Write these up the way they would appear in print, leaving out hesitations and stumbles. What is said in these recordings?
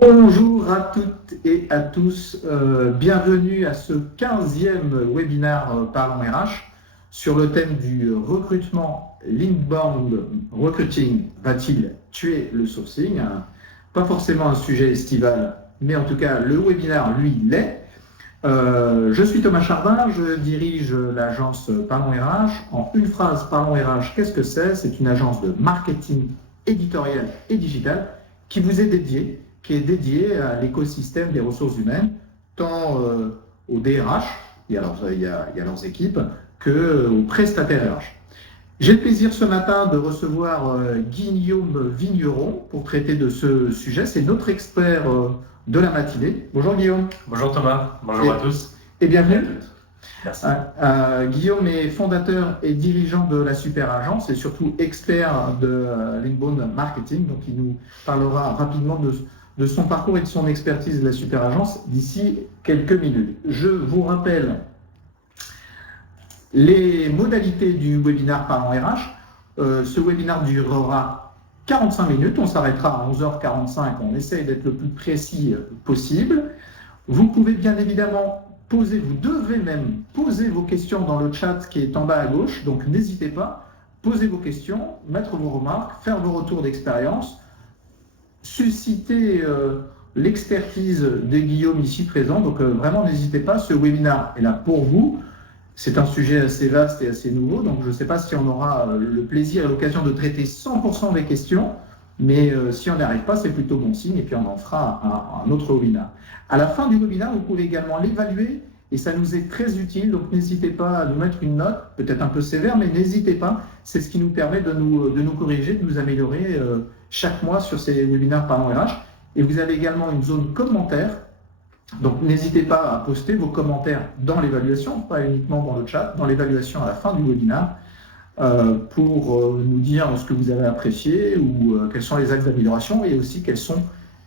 Bonjour à toutes et à tous, bienvenue à ce 15e webinaire Parlons RH sur le thème du recrutement. L'inbound recruiting va-t-il tuer le sourcing? Pas forcément un sujet estival, mais en tout cas le webinaire lui l'est. Je suis Thomas Chardin, je dirige l'agence Parlons RH. En une phrase, Parlons RH, qu'est-ce que c'est? C'est une agence de marketing éditorial et digital qui vous est dédiée, qui est dédiée à l'écosystème des ressources humaines, tant aux DRH, il y a leurs équipes, qu'aux prestataires RH. J'ai le plaisir ce matin de recevoir Guillaume Vigneron pour traiter de ce sujet. C'est notre expert de la matinée. Bonjour Guillaume. Bonjour Thomas, bonjour à tous. Et bienvenue. Merci. Guillaume est fondateur et dirigeant de la Super Agence et surtout expert de l'inbound marketing. Donc il nous parlera rapidement de son parcours et de son expertise de la Super Agence d'ici quelques minutes. Je vous rappelle les modalités du webinaire Parlons RH. Ce webinaire durera 45 minutes. On s'arrêtera à 11h45. On essaye d'être le plus précis possible. Vous pouvez bien évidemment vous devez même poser vos questions dans le chat qui est en bas à gauche. Donc n'hésitez pas, posez vos questions, mettre vos remarques, faire vos retours d'expérience, susciter l'expertise de Guillaume ici présent. Donc vraiment n'hésitez pas, ce webinaire est là pour vous. C'est un sujet assez vaste et assez nouveau, donc je ne sais pas si on aura le plaisir et l'occasion de traiter 100% des questions, mais si on n'y arrive pas, c'est plutôt bon signe, et puis on en fera un autre webinaire. À la fin du webinaire, vous pouvez également l'évaluer, et ça nous est très utile, donc n'hésitez pas à nous mettre une note, peut-être un peu sévère, mais n'hésitez pas, c'est ce qui nous permet de nous corriger, de nous améliorer chaque mois sur ces webinaires Parlons RH. Et vous avez également une zone commentaires. Donc n'hésitez pas à poster vos commentaires dans l'évaluation, pas uniquement dans le chat, dans l'évaluation à la fin du webinaire, pour nous dire ce que vous avez apprécié ou quels sont les axes d'amélioration et aussi quels sont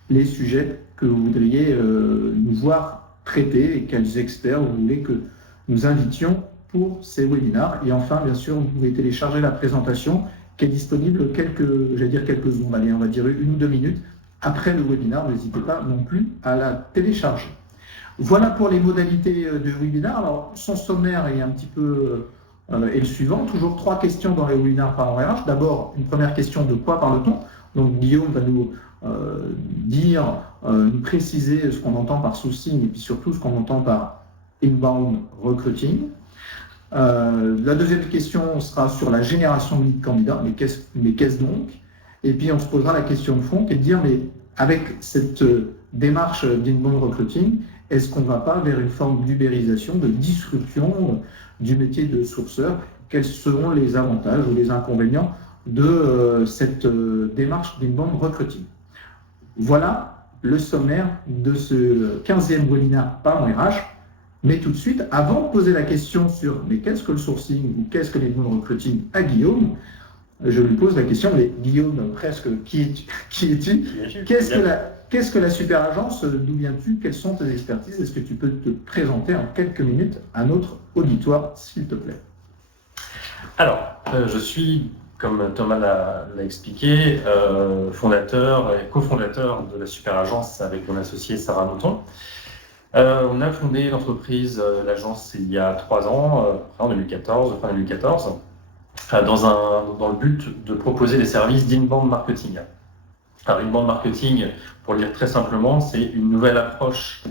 les sujets que vous voudriez nous voir traiter et quels experts vous voulez que nous invitions pour ces webinaires. Et enfin, bien sûr, vous pouvez télécharger la présentation qui est disponible quelques secondes, allez, on va dire 1 ou 2 minutes. Après le webinaire, n'hésitez pas non plus à la télécharger. Voilà pour les modalités du webinaire. Alors, son sommaire est un petit peu est le suivant. Toujours 3 questions dans les webinaires Parlons RH. D'abord, une première question, de quoi parle-t-on? Donc, Guillaume va nous nous préciser ce qu'on entend par sourcing et puis surtout ce qu'on entend par inbound recruiting. La deuxième question sera sur la génération de leads candidats. Mais qu'est-ce donc? Et puis, on se posera la question de fond qui est de dire, mais avec cette démarche d'inbound recruiting, est-ce qu'on ne va pas vers une forme d'ubérisation, de disruption du métier de sourceur? Quels seront les avantages ou les inconvénients de cette démarche d'inbound recruting? Voilà le sommaire de ce 15e webinaire Parlons RH. Mais tout de suite, avant de poser la question sur mais qu'est-ce que le sourcing ou qu'est-ce que l'inbound recruting à Guillaume, je lui pose la question, mais Guillaume, presque, qui es-tu? Qu'est-ce que la Super Agence? D'où viens-tu? Quelles sont tes expertises? Est-ce que tu peux te présenter en quelques minutes à notre auditoire, s'il te plaît? Alors, je suis, comme Thomas l'a expliqué, fondateur et cofondateur de la Super Agence avec mon associé Sarah Mouton. On a fondé l'entreprise, l'agence, il y a 3 ans, en 2014, fin 2014. Dans le but de proposer des services d'inbound marketing. Alors, inbound marketing, pour le dire très simplement, c'est une nouvelle approche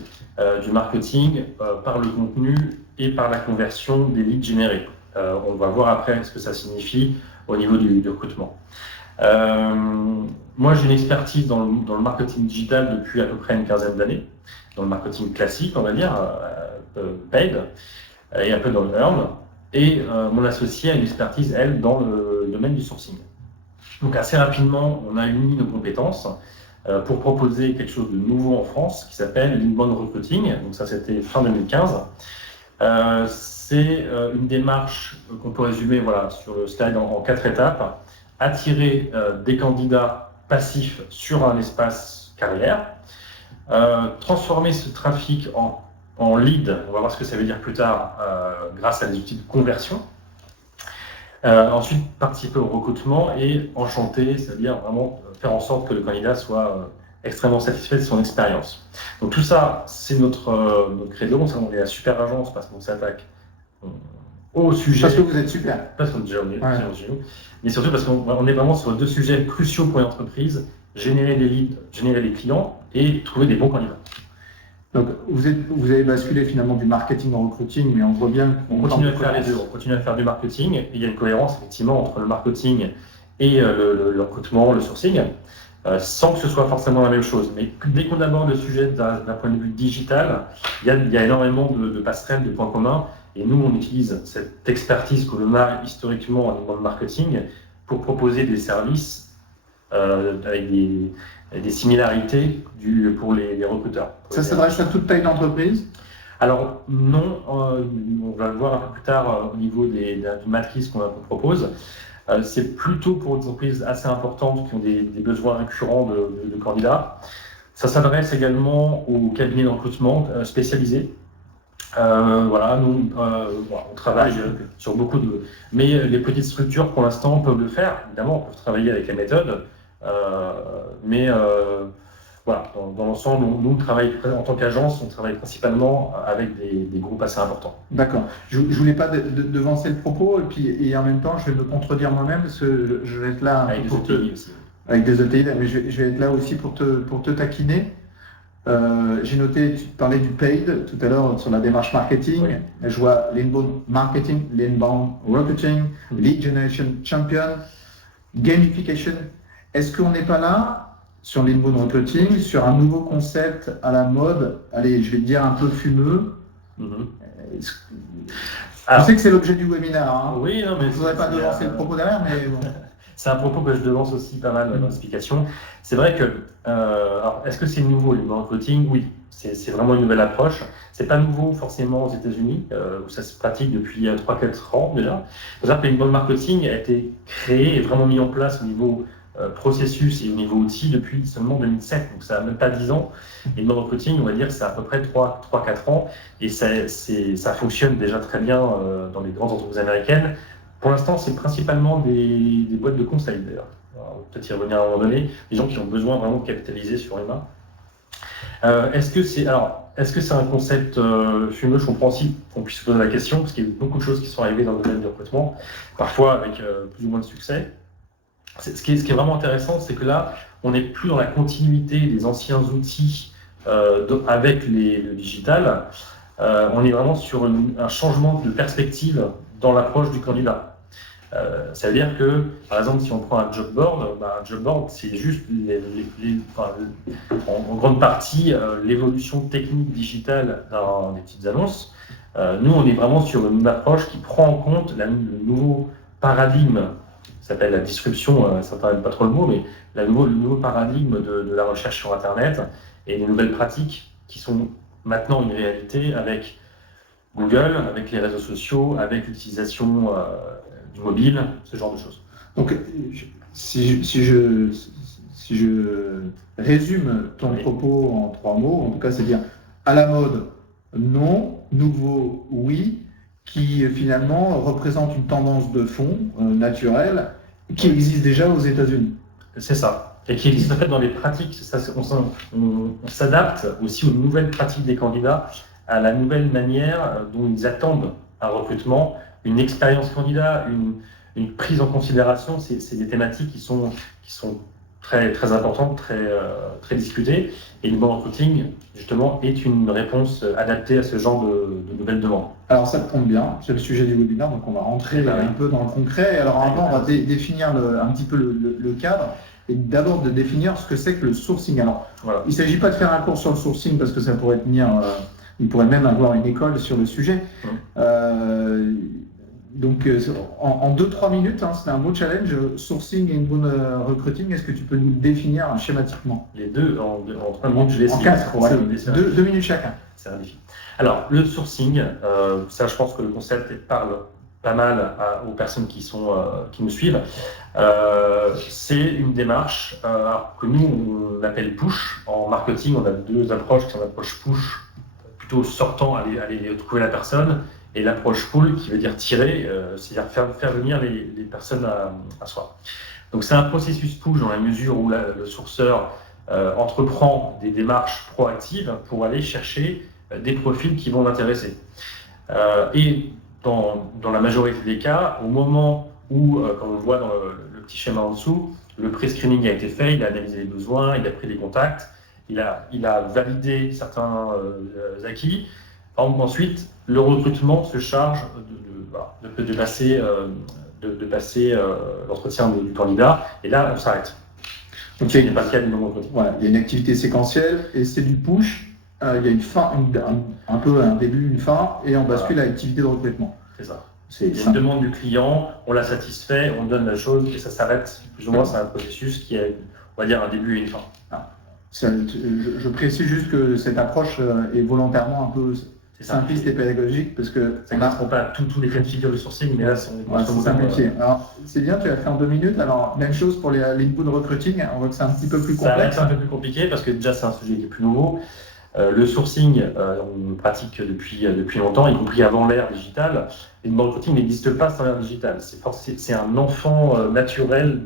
du marketing par le contenu et par la conversion des leads générés. On va voir après ce que ça signifie au niveau du recrutement. Moi, j'ai une expertise dans le marketing digital depuis à peu près une 15aine d'années, dans le marketing classique, on va dire, paid, et un peu dans le earn. Et mon associé a une expertise, elle, dans le domaine du sourcing. Donc assez rapidement, on a uni nos compétences pour proposer quelque chose de nouveau en France qui s'appelle l'inbound recruiting. Donc ça, c'était fin 2015. C'est une démarche qu'on peut résumer sur le slide en 4 étapes. Attirer des candidats passifs sur un espace carrière, transformer ce trafic en lead, on va voir ce que ça veut dire plus tard, grâce à des outils de conversion. Ensuite, participer au recrutement et enchanter, c'est-à-dire vraiment faire en sorte que le candidat soit extrêmement satisfait de son expérience. Donc tout ça, c'est notre credo. On est la super agence parce qu'on s'attaque au sujet. Parce que vous êtes super. Parce qu'on est déjà chez nous. Mais surtout parce qu'on est vraiment sur deux sujets cruciaux pour une entreprise, générer des leads, générer des clients et trouver des bons candidats. Donc vous avez basculé finalement du marketing au recruiting, mais on voit bien qu'on continue à faire les deux. On continue à faire du marketing et il y a une cohérence effectivement entre le marketing et le recrutement, le sourcing, sans que ce soit forcément la même chose. Mais dès qu'on aborde le sujet d'un point de vue digital, il y a énormément de passerelles, de points communs. Et nous, on utilise cette expertise que l'on a historiquement en niveau de marketing pour proposer des services avec des similarités pour les recruteurs. Ça s'adresse à toute taille d'entreprise? Alors non, on va le voir un peu plus tard au niveau des matrices qu'on propose. C'est plutôt pour des entreprises assez importantes qui ont des besoins récurrents de candidats. Ça s'adresse également aux cabinets de recrutement spécialisés. Nous, on travaille sur beaucoup de... Mais les petites structures, pour l'instant, peuvent le faire. Évidemment, on peut travailler avec la méthode. Dans l'ensemble, nous, on travaille en tant qu'agence, on travaille principalement avec des groupes assez importants. D'accord. Je ne voulais pas devancer le propos, et en même temps, je vais me contredire moi-même, parce que je vais être là... Avec des ETI aussi. Avec des ETI, mais je vais être là aussi pour te taquiner. J'ai noté, tu parlais du paid tout à l'heure sur la démarche marketing. Oui. Je vois l'inbound marketing, l'inbound recruiting, lead generation champion, gamification. Est-ce qu'on n'est pas là, sur l'inbound recruiting, sur un nouveau concept à la mode, allez, je vais te dire un peu fumeux? Je sais que c'est l'objet du webinaire. Hein. Oui, non, mais je ne voudrais pas devancer le propos derrière, mais bon. C'est un propos que je devance aussi pas mal dans l'explication. C'est vrai que, alors, est-ce que c'est nouveau l'inbound recruiting? Oui, c'est vraiment une nouvelle approche. C'est pas nouveau forcément aux États-Unis, où ça se pratique depuis 3-4 ans déjà. Il faut savoir que l'inbound marketing a été créé et vraiment mis en place au niveau processus et au niveau outils depuis seulement 2007, donc ça n'a même pas 10 ans. Et le recruting, on va dire que c'est à peu près 3-4 ans, et ça fonctionne déjà très bien dans les grandes entreprises américaines. Pour l'instant, c'est principalement des boîtes de conseil d'ailleurs. Peut-être y revenir à un moment donné, des gens qui ont besoin vraiment de capitaliser sur l'humain. Est-ce que c'est un concept fumeux? Je comprends aussi qu'on puisse se poser la question, parce qu'il y a beaucoup de choses qui sont arrivées dans le domaine du recrutement, parfois avec plus ou moins de succès. Ce qui est vraiment intéressant, c'est que là, on n'est plus dans la continuité des anciens outils avec le digital. On est vraiment sur un changement de perspective dans l'approche du candidat. Ça veut dire que, par exemple, si on prend un job board, c'est juste en grande partie l'évolution technique digitale des petites annonces. Nous, on est vraiment sur une approche qui prend en compte le nouveau paradigme. Ça s'appelle la disruption, ça ne parle pas trop le mot, mais le nouveau paradigme de la recherche sur Internet et les nouvelles pratiques qui sont maintenant une réalité avec Google, avec les réseaux sociaux, avec l'utilisation du mobile, ce genre de choses. Donc, si je résume ton propos en 3 mots, en tout cas, c'est bien à la mode, non, nouveau, oui, qui finalement représente une tendance de fond naturelle qui existe déjà aux États-Unis. C'est ça. Et qui existe en fait dans les pratiques. On s'adapte aussi aux nouvelles pratiques des candidats, à la nouvelle manière dont ils attendent un recrutement, une expérience candidat, une prise en considération. C'est des thématiques qui sont très, très importantes, très discutées. Et le bon recruiting, justement, est une réponse adaptée à ce genre de nouvelles demandes. Alors ça tombe bien, c'est le sujet du webinaire, donc on va rentrer un peu dans le concret. Alors avant, on va définir un petit peu le cadre, et d'abord de définir ce que c'est que le sourcing. Alors, voilà. Il ne s'agit pas de faire un cours sur le sourcing, parce que ça pourrait tenir... il pourrait même avoir une école sur le sujet. Donc, en 2-3 minutes, c'est un beau challenge, sourcing et inbound recruiting. Est-ce que tu peux nous le définir schématiquement? Les deux, en 3 minutes, je vais essayer. En 4, ouais. 2 minutes chacun. C'est un défi. Alors, le sourcing, ça, je pense que le concept parle pas mal aux personnes qui nous suivent. C'est une démarche que nous, on appelle push. En marketing, on a 2 approches qui sont l'approche push, plutôt sortant, aller trouver la personne, et l'approche pull qui veut dire tirer, c'est-à-dire faire venir les personnes à soi. Donc c'est un processus push dans la mesure où le sourceur entreprend des démarches proactives pour aller chercher des profils qui vont l'intéresser. Et dans la majorité des cas, au moment où, comme on le voit dans le petit schéma en dessous, le pré-screening a été fait, il a analysé les besoins, il a pris des contacts, il a validé certains acquis. Ensuite, le recrutement se charge de passer l'entretien du candidat, et là, on s'arrête. Donc, ce n'est pas le cas du non-recrutement. Voilà, il y a une activité séquentielle, et c'est du push. Il y a une fin, un peu un début, une fin, et on bascule à l'activité de recrutement. C'est ça. Il y a une demande du client, on la satisfait, on donne la chose, et ça s'arrête. Plus ou moins, c'est un processus qui a, on va dire, un début et une fin. Je précise juste que cette approche est volontairement un peu simpliste et pédagogique, parce que ça ne correspond pas à tous les cas de figure de sourcing, mais là, c'est simplifié. Alors, c'est bien, tu l'as fait en 2 minutes. Alors, même chose pour l'inbound recruiting, on voit que c'est un petit peu plus complexe. C'est un peu plus compliqué, parce que déjà, c'est un sujet qui est plus nouveau. Le sourcing, on pratique depuis longtemps, y compris avant l'ère digitale. Et le marketing n'existe pas sans l'ère digitale. C'est un enfant naturel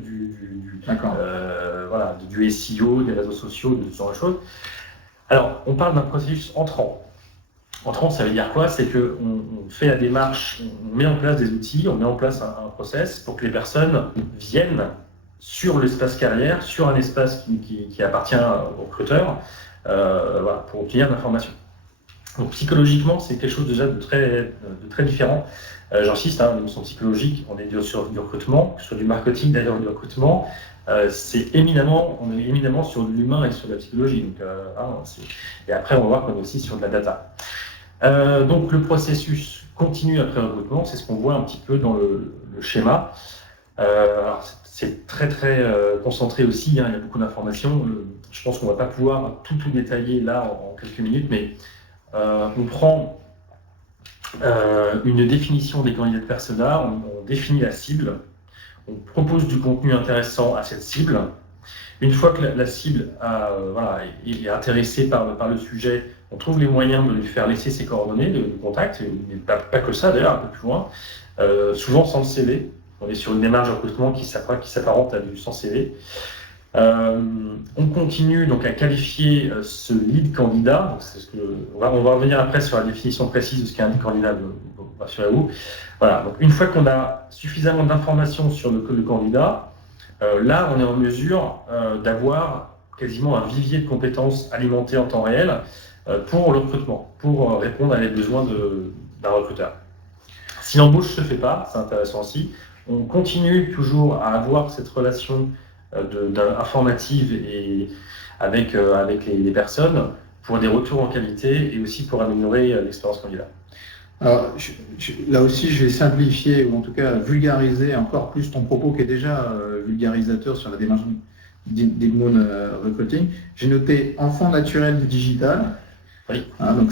du SEO, des réseaux sociaux, de ce genre de choses. Alors, on parle d'un processus entrant. Entrant, ça veut dire quoi? C'est qu'on fait la démarche, on met en place des outils, on met en place un process pour que les personnes viennent sur l'espace carrière, sur un espace qui appartient au recruteur, pour obtenir de l'information. Donc psychologiquement, c'est quelque chose déjà de très différent. J'insiste, une dimension psychologique, on est sur du recrutement, sur du marketing d'ailleurs du recrutement, on est éminemment sur de l'humain et sur de la psychologie. Donc, et après, on va voir qu'on est aussi sur de la data. Donc le processus continue après le recrutement, c'est ce qu'on voit un petit peu dans le schéma. Alors, c'est très concentré aussi, il y a beaucoup d'informations. Je pense qu'on ne va pas pouvoir tout détailler là en quelques minutes, mais on prend une définition des candidats de persona, on définit la cible, on propose du contenu intéressant à cette cible. Une fois que la cible est intéressée par le sujet, on trouve les moyens de lui faire laisser ses coordonnées de contact, et pas que ça d'ailleurs, un peu plus loin, souvent sans le CV. On est sur une démarche de recrutement qui s'apparente à du sans CV. On continue donc à qualifier ce lead candidat. On va revenir après sur la définition précise de ce qu'est un lead candidat, rassurez-vous. Voilà. Donc une fois qu'on a suffisamment d'informations sur le candidat, là on est en mesure d'avoir quasiment un vivier de compétences alimenté en temps réel pour le recrutement, pour répondre à les besoins d'un recruteur. Si l'embauche ne se fait pas, c'est intéressant aussi, on continue toujours à avoir cette relation informative et avec les personnes pour des retours en qualité et aussi pour améliorer l'expérience candidat. Alors, là aussi, je vais simplifier ou en tout cas vulgariser encore plus ton propos qui est déjà vulgarisateur sur la démarche d'inbound recruiting. J'ai noté enfant naturel du digital. Oui. Donc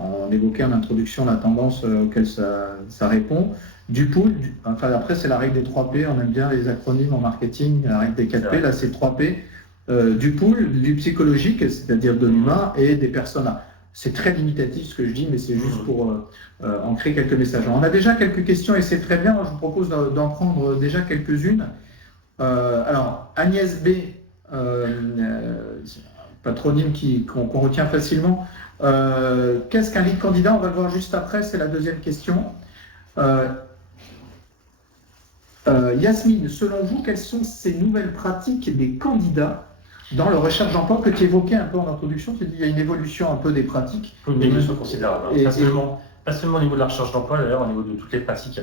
on évoquait en introduction la tendance auquel ça répond. Du pull, après c'est la règle des 3 P, on aime bien les acronymes en marketing, la règle des 4 P, là c'est 3 P. Du pull, du psychologique, c'est-à-dire de l'humain, et des personas. C'est très limitatif ce que je dis, mais c'est juste pour ancrer quelques messages. Alors, on a déjà quelques questions et c'est très bien, je vous propose d'en prendre déjà quelques-unes. Alors, Agnès B, patronyme qu'on retient facilement. Qu'est-ce qu'un lead candidat? On va le voir juste après, c'est la deuxième question. Yasmine, selon vous, quelles sont ces nouvelles pratiques des candidats dans leur recherche d'emploi que tu évoquais un peu en introduction? Tu dis qu'il y a une évolution un peu des pratiques. Une évolution considérable, pas seulement au niveau de la recherche d'emploi, d'ailleurs au niveau de toutes les pratiques.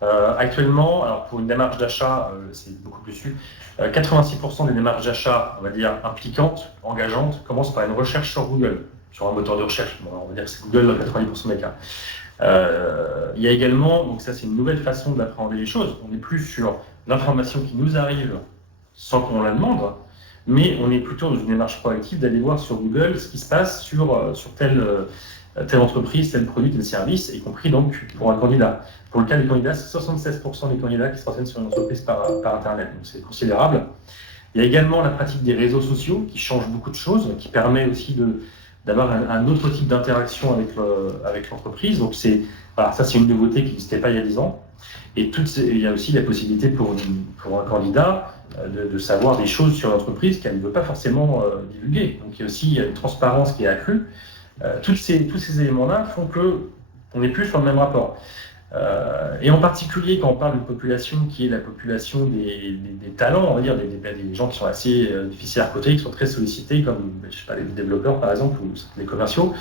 Actuellement, alors pour une démarche d'achat, c'est beaucoup plus su. 86% des démarches d'achat, on va dire impliquantes, engageantes, commencent par une recherche sur Google, sur un moteur de recherche. Bon, on va dire que c'est Google dans 90% des cas. Il y a également, donc ça c'est une nouvelle façon d'appréhender les choses. On n'est plus sur l'information qui nous arrive sans qu'on la demande, mais on est plutôt dans une démarche proactive d'aller voir sur Google ce qui se passe sur telle entreprise, tel produit, tel service, y compris donc pour un candidat. Pour le cas des candidats, c'est 76% des candidats qui se renseignent sur une entreprise par Internet, donc c'est considérable. Il y a également la pratique des réseaux sociaux qui change beaucoup de choses, qui permet aussi d'avoir un autre type d'interaction avec l'entreprise. Donc ça c'est une nouveauté qui n'existait pas il y a 10 ans. Et il y a aussi la possibilité pour un candidat de savoir des choses sur l'entreprise qu'elle ne veut pas forcément divulguer. Donc il y a aussi une transparence qui est accrue. Tous ces éléments-là font qu'on n'est plus sur le même rapport. Et en particulier, quand on parle d'une population qui est la population des talents, on va dire, des gens qui sont assez difficiles à recruter, qui sont très sollicités, comme je sais pas, les développeurs par exemple, ou les commerciaux,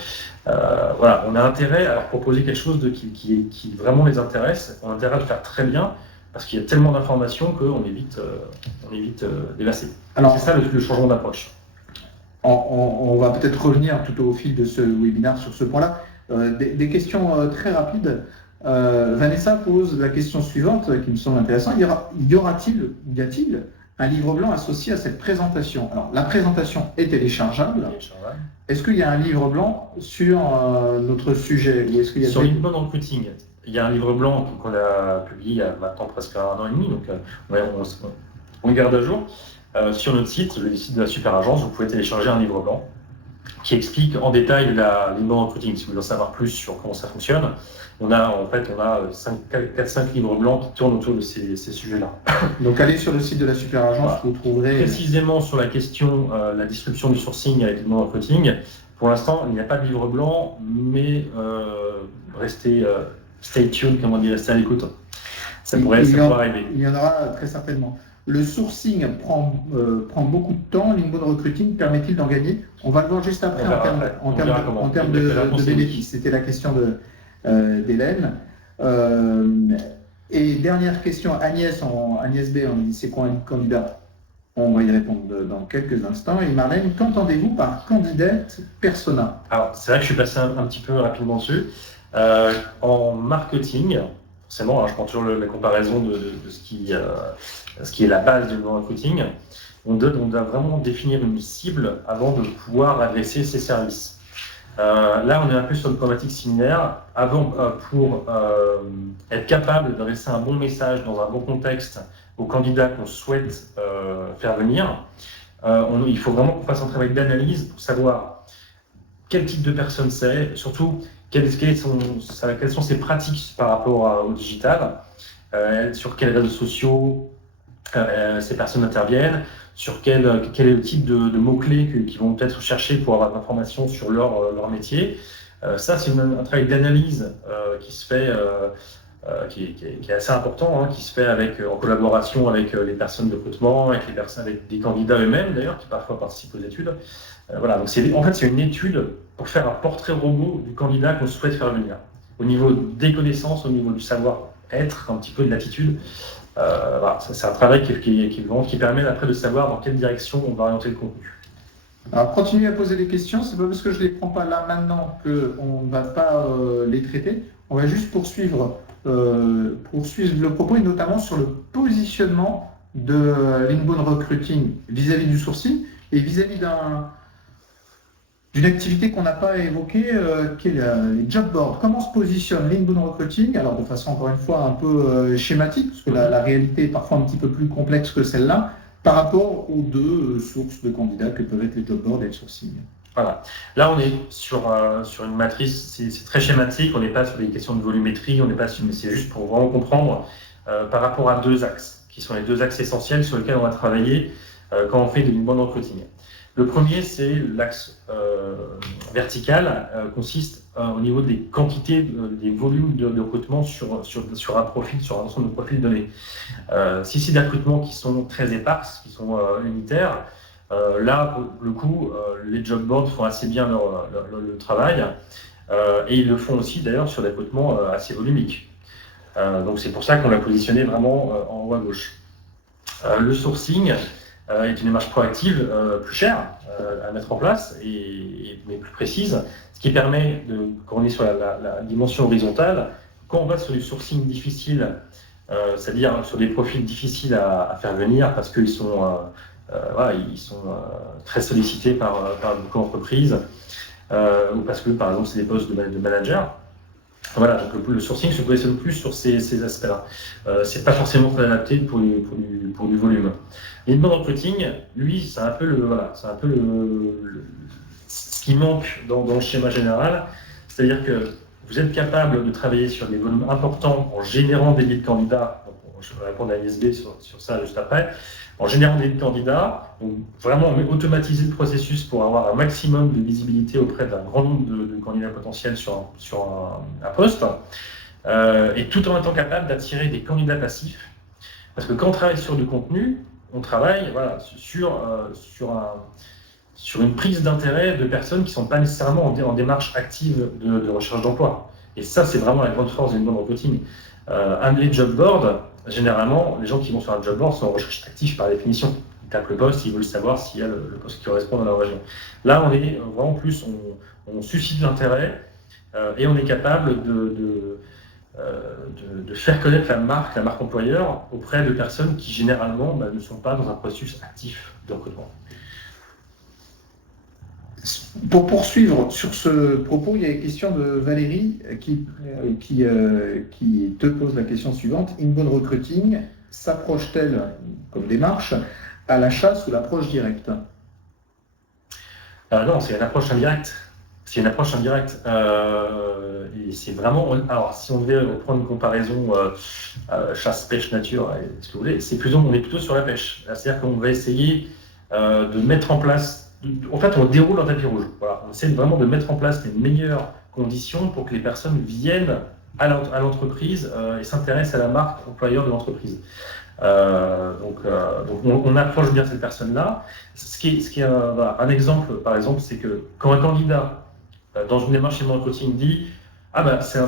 voilà, on a intérêt à leur proposer quelque chose qui vraiment les intéresse. On a intérêt à le faire très bien, parce qu'il y a tellement d'informations qu'on est vite délassé. Alors, c'est ça le changement d'approche. On va peut-être revenir tout au fil de ce webinaire sur ce point-là. Des questions très rapides. Vanessa pose la question suivante qui me semble intéressante. Y a-t-il un livre blanc associé à cette présentation? Alors, la présentation est téléchargeable. Est-ce qu'il y a un livre blanc sur notre sujet? Ou est-ce qu'il y a sur l'inbound recruiting, il y a un livre blanc qu'on a publié il y a maintenant presque 1 an et demi, donc on le garde à jour. Sur notre site, le site de la super agence, vous pouvez télécharger un livre blanc qui explique en détail l'inbound recruiting. Si vous voulez en savoir plus sur comment ça fonctionne, on a 4-5 livres blancs qui tournent autour de ces sujets-là. Donc allez sur le site de la super agence, voilà. Vous trouverez... Précisément sur la question, la description du sourcing avec l'inbound recruiting, pour l'instant, il n'y a pas de livre blanc, mais restez stay tuned, comme on dit, restez à l'écoute. Ça pourrait arriver. Il y en aura très certainement. Le sourcing prend beaucoup de temps. L'inbound recruiting permet-il d'en gagner? On va le voir juste après en termes de bénéfices. C'était la question d'Hélène. Et dernière question, Agnès B, on dit c'est quoi un candidat? On va y répondre dans quelques instants. Et Marlène, qu'entendez-vous par candidate persona? Alors, c'est vrai que je suis passé un petit peu rapidement dessus. En marketing, forcément, je prends toujours la comparaison de ce qui est la base du recruiting. On doit vraiment définir une cible avant de pouvoir adresser ses services. Là, on est un peu sur une problématique similaire. Avant, pour être capable d'adresser un bon message dans un bon contexte aux candidats qu'on souhaite faire venir, il faut vraiment qu'on fasse un travail d'analyse pour savoir quel type de personne c'est, surtout quelles sont ses pratiques par rapport au digital, sur quels réseaux sociaux ces personnes interviennent, sur quel est le type de mots-clés qu'ils vont peut-être chercher pour avoir de l'information sur leur métier. Ça, c'est un travail d'analyse qui se fait, qui est assez important, qui se fait en collaboration avec les personnes de recrutement, avec des candidats eux-mêmes d'ailleurs, qui parfois participent aux études. Voilà, donc c'est une étude pour faire un portrait robot du candidat qu'on souhaite faire venir. Au niveau des connaissances, au niveau du savoir-être, un petit peu de l'attitude. Voilà, c'est un travail qui permet après de savoir dans quelle direction on va orienter le contenu. Alors continuez à poser des questions, c'est pas parce que je ne les prends pas là maintenant qu'on ne va pas les traiter. On va juste poursuivre le propos et notamment sur le positionnement de l'inbound recruiting vis-à-vis du sourcing et vis-à-vis d'une activité qu'on n'a pas évoquée, qui est les job boards. Comment se positionne l'inbound recruiting? Alors de façon encore une fois un peu schématique, parce que la réalité est parfois un petit peu plus complexe que celle-là, par rapport aux deux sources de candidats que peuvent être les job boards et le sourcing. Voilà. Là, on est sur une matrice, c'est très schématique, on n'est pas sur des questions de volumétrie, mais c'est juste pour vraiment comprendre par rapport à 2 axes, qui sont les 2 axes essentiels sur lesquels on va travailler quand on fait de l'inbound recruiting. Le premier, c'est l'axe vertical, consiste au niveau des quantités, des volumes de recrutement sur un profil, sur un ensemble de profils donnés. Si c'est des recrutements qui sont très éparses, qui sont unitaires, là, pour le coup, les job boards font assez bien le travail, et ils le font aussi d'ailleurs sur des recrutements assez volumiques. Donc c'est pour ça qu'on l'a positionné vraiment en haut à gauche. Le sourcing est une démarche proactive plus chère à mettre en place, mais plus précise, ce qui permet, quand on est sur la dimension horizontale, quand on va sur du sourcing difficile, c'est-à-dire sur des profils difficiles à faire venir parce qu'ils sont, très sollicités par beaucoup d'entreprises, ou parce que par exemple c'est des postes de manager. Voilà, donc le sourcing se positionne plus sur ces aspects-là. C'est pas forcément très adapté pour du volume. L'inbound recruiting, lui, c'est un peu ce qui manque dans le schéma général. C'est-à-dire que vous êtes capable de travailler sur des volumes importants en générant des leads candidats, je vais répondre à ISB sur ça juste après. En générant des candidats, donc vraiment automatiser le processus pour avoir un maximum de visibilité auprès d'un grand nombre de candidats potentiels sur un poste, et tout en étant capable d'attirer des candidats passifs. Parce que quand on travaille sur du contenu, on travaille sur une prise d'intérêt de personnes qui ne sont pas nécessairement en démarche active de recherche d'emploi. Et ça, c'est vraiment la grande force d'une bonne recruting. Les job boards, généralement, les gens qui vont sur un job board sont en recherche active par définition. Ils tapent le poste, ils veulent savoir s'il y a le poste qui correspond dans leur région. Là, on est vraiment plus, on suscite l'intérêt et on est capable de faire connaître la marque employeur auprès de personnes qui généralement ne sont pas dans un processus actif de recrutement. Pour poursuivre sur ce propos, il y a une question de Valérie qui te pose la question suivante. Inbound Recruiting s'approche-t-elle comme démarche à la chasse ou l'approche directe? Non, c'est une approche indirecte. Et c'est vraiment. Alors, si on devait reprendre une comparaison chasse, pêche, nature, ce que vous voulez, on est plutôt sur la pêche. C'est-à-dire qu'on va essayer de mettre en place. En fait, on déroule un tapis rouge. Voilà. On essaie vraiment de mettre en place les meilleures conditions pour que les personnes viennent à l'entreprise et s'intéressent à la marque employeur de l'entreprise. Donc on approche bien cette personne-là. Ce qui est un exemple, par exemple, c'est que quand un candidat, dans une démarche de recruting, dit « Ah c'est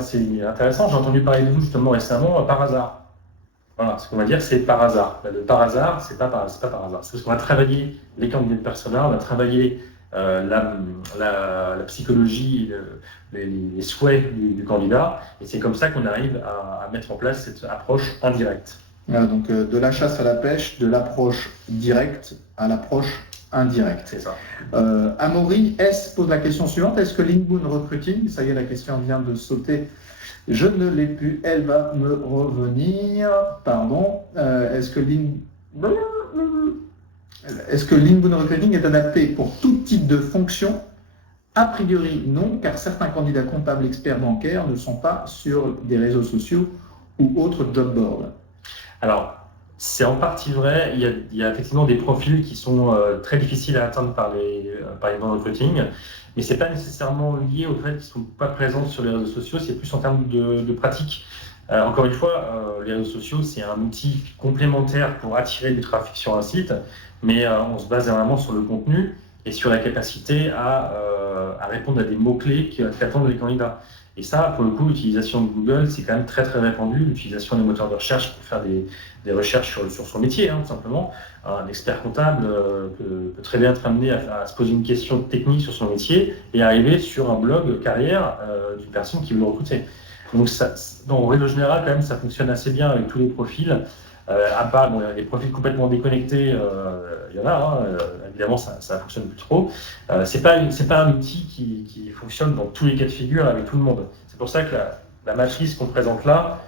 intéressant, j'ai entendu parler de vous justement récemment, par hasard ». Voilà, ce qu'on va dire, c'est par hasard. Le par hasard, c'est pas par hasard. C'est parce qu'on a travaillé les candidats de persona, on a travaillé la psychologie, les souhaits du candidat, et c'est comme ça qu'on arrive à mettre en place cette approche indirecte. Voilà, donc de la chasse à la pêche, de l'approche directe à l'approche indirecte. C'est ça. Amaury S pose la question suivante. Est-ce que l'inbound recruiting, ça y est, la question vient de sauter, je ne l'ai plus, elle va me revenir, pardon. Est-ce que l'inbound recruiting est adapté pour tout type de fonction? A priori, non, car certains candidats comptables experts bancaires ne sont pas sur des réseaux sociaux ou autres job boards. Alors, c'est en partie vrai. Il y a effectivement des profils qui sont très difficiles à atteindre par les inbound recruiting, mais ce n'est pas nécessairement lié au fait qu'ils ne sont pas présents sur les réseaux sociaux, c'est plus en termes de pratique. Encore une fois, les réseaux sociaux, c'est un outil complémentaire pour attirer du trafic sur un site, mais on se base vraiment sur le contenu et sur la capacité à répondre à des mots-clés qu'attendent les candidats. Et ça, pour le coup, l'utilisation de Google, c'est quand même très très répandu, l'utilisation des moteurs de recherche pour faire des recherches sur son métier, tout simplement. Un expert comptable peut très bien être amené à se poser une question technique sur son métier et arriver sur un blog carrière d'une personne qui veut le recruter. Donc, en règle générale, quand même, ça fonctionne assez bien avec tous les profils. À part les profils complètement déconnectés, il y en a, évidemment ça ne fonctionne plus trop. C'est pas un outil qui fonctionne dans tous les cas de figure avec tout le monde. C'est pour ça que la matrice qu'on présente là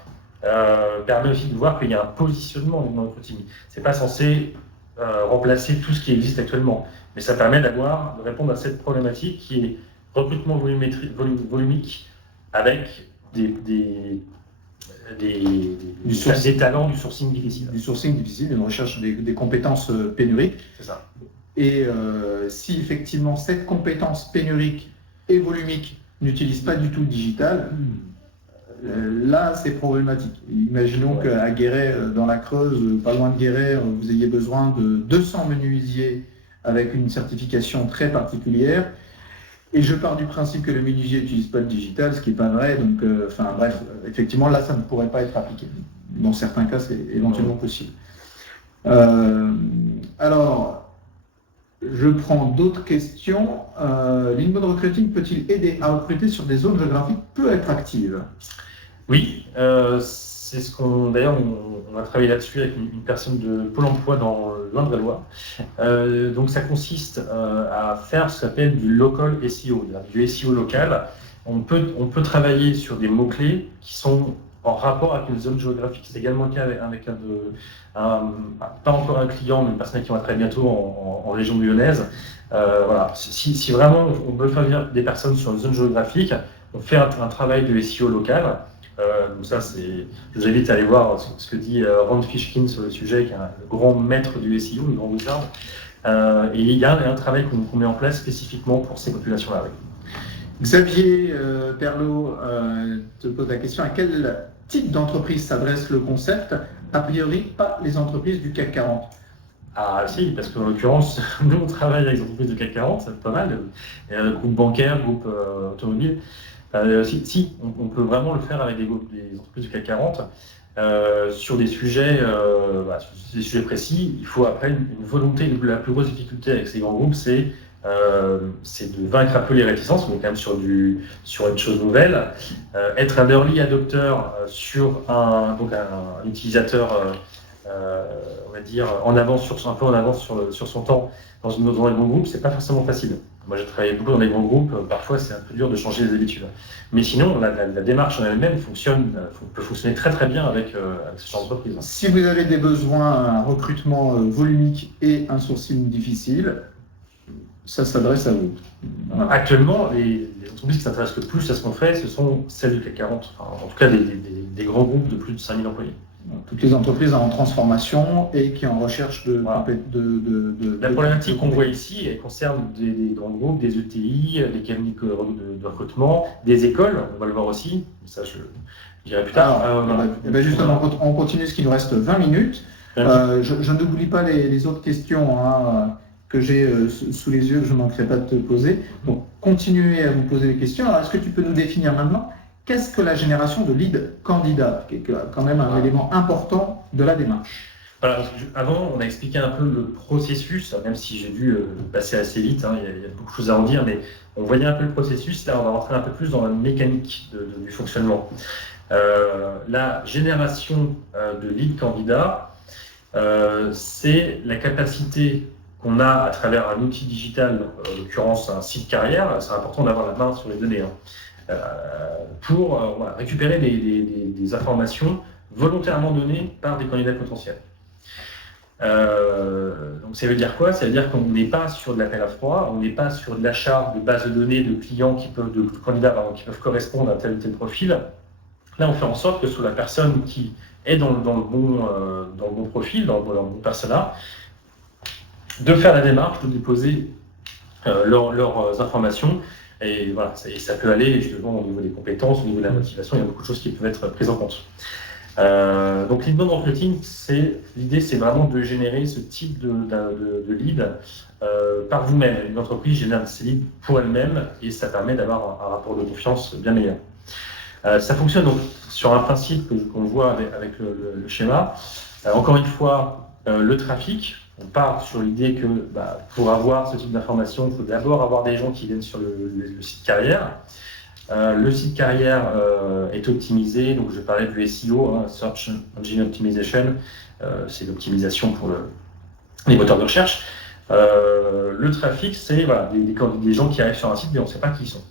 permet aussi de voir qu'il y a un positionnement dans le recruting. C'est pas censé remplacer tout ce qui existe actuellement, mais ça permet de répondre à cette problématique qui est recrutement volumique avec des talents, du sourcing difficile. Du sourcing difficile, une recherche des compétences pénuriques. C'est ça. Et si effectivement cette compétence pénurique et volumique n'utilise pas du tout le digital, là c'est problématique. Imaginons qu'à Guéret, dans la Creuse, pas loin de Guéret, vous ayez besoin de 200 menuisiers avec une certification très particulière. Et je pars du principe que le menuisier n'utilise pas le digital, ce qui n'est pas vrai. Donc, bref, effectivement, là, ça ne pourrait pas être appliqué. Dans certains cas, c'est éventuellement possible. Alors, je prends d'autres questions. L'inbound recruiting peut-il aider à recruter sur des zones géographiques peu attractives? Oui, c'est ce qu'on. D'ailleurs, on a travaillé là-dessus avec une personne de Pôle emploi dans l'Indre-et-Loire. Donc, ça consiste à faire ce qu'on appelle du local SEO, du SEO local. On peut travailler sur des mots-clés qui sont en rapport avec une zone géographique. C'est également le cas avec pas encore un client, mais une personne qui va très bientôt en région lyonnaise. Voilà. Si vraiment on veut faire venir des personnes sur une zone géographique, on fait un travail de SEO local Donc ça, je vous invite à aller voir ce que dit Ron Fishkin sur le sujet, qui est un grand maître du SEO, le grand wizard. Et il y a un travail qu'on met en place spécifiquement pour ces populations-là. Oui. Xavier Perlot te pose la question, à quel type d'entreprise s'adresse le concept? A priori, pas les entreprises du CAC 40. Ah si, parce qu'en l'occurrence, nous on travaille avec les entreprises du CAC 40, c'est pas mal, groupe bancaire, groupe automobile. Si, on peut vraiment le faire avec des entreprises du CAC 40 sur des sujets précis. Il faut après une volonté. La plus grosse difficulté avec ces grands groupes, c'est de vaincre un peu les réticences. On est quand même sur une chose nouvelle. Être un early adopter sur un utilisateur, on va dire, un peu en avance sur son temps dans un grand groupe, c'est pas forcément facile. Moi, j'ai travaillé beaucoup dans des grands groupes. Parfois, c'est un peu dur de changer les habitudes. Mais sinon, la démarche en elle-même peut fonctionner très très bien avec ce genre d'entreprise. Si vous avez des besoins, un recrutement volumique et un sourcing difficile, ça s'adresse à vous. Voilà. Actuellement, les entreprises qui s'intéressent le plus à ce qu'on fait, ce sont celles du CAC 40. Enfin, en tout cas, des grands groupes de plus de 5000 employés. Toutes les entreprises en transformation et qui en recherche La problématique qu'on voit ici, elle concerne des grands groupes, des ETI, des cabinets de recrutement, des écoles, on va le voir aussi, ça je dirai plus tard. Justement, on continue, ce qui nous reste 20 minutes. Je n'oublie pas les autres questions que j'ai sous les yeux, que je ne manquerai pas de te poser. Donc, continuez à vous poser des questions. Alors, est-ce que tu peux nous définir maintenant qu'est-ce que la génération de leads candidats, qui est quand même un élément important de la démarche? Voilà, avant, on a expliqué un peu le processus, même si j'ai dû passer assez vite, il y a beaucoup de choses à en dire, mais on voyait un peu le processus. Là, on va rentrer un peu plus dans la mécanique du fonctionnement. La génération de leads candidats, c'est la capacité qu'on a à travers un outil digital, en l'occurrence un site carrière. C'est important d'avoir la main sur les données. Pour récupérer des informations volontairement données par des candidats potentiels. Donc ça veut dire quoi? Ça veut dire qu'on n'est pas sur de l'appel à froid, on n'est pas sur de l'achat de bases de données de clients de candidats qui peuvent correspondre à tel ou tel profil. Là, on fait en sorte que ce soit la personne qui est dans le bon profil, dans le bon persona, de faire la démarche, de déposer leurs informations. Et voilà, ça peut aller justement au niveau des compétences, au niveau de la motivation, il y a beaucoup de choses qui peuvent être prises en compte. Donc l'inbound marketing, l'idée c'est vraiment de générer ce type de lead par vous-même. Une entreprise génère ces leads pour elle-même et ça permet d'avoir un rapport de confiance bien meilleur. Ça fonctionne donc sur un principe qu'on voit avec le schéma. Encore une fois, le trafic. On part sur l'idée que pour avoir ce type d'information, il faut d'abord avoir des gens qui viennent sur le site carrière. Le site carrière est optimisé, donc je parlais du SEO, Search Engine Optimization, c'est l'optimisation pour les moteurs de recherche. Le trafic, c'est des gens qui arrivent sur un site mais on ne sait pas qui ils sont.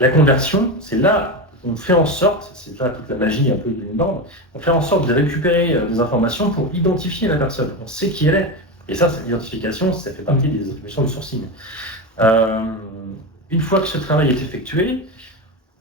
La conversion, c'est là on fait en sorte, c'est là toute la magie un peu de l'inbound, on fait en sorte de récupérer des informations pour identifier la personne. On sait qui elle est. Et ça, cette identification, ça fait partie des attributions de sourcing. Une fois que ce travail est effectué,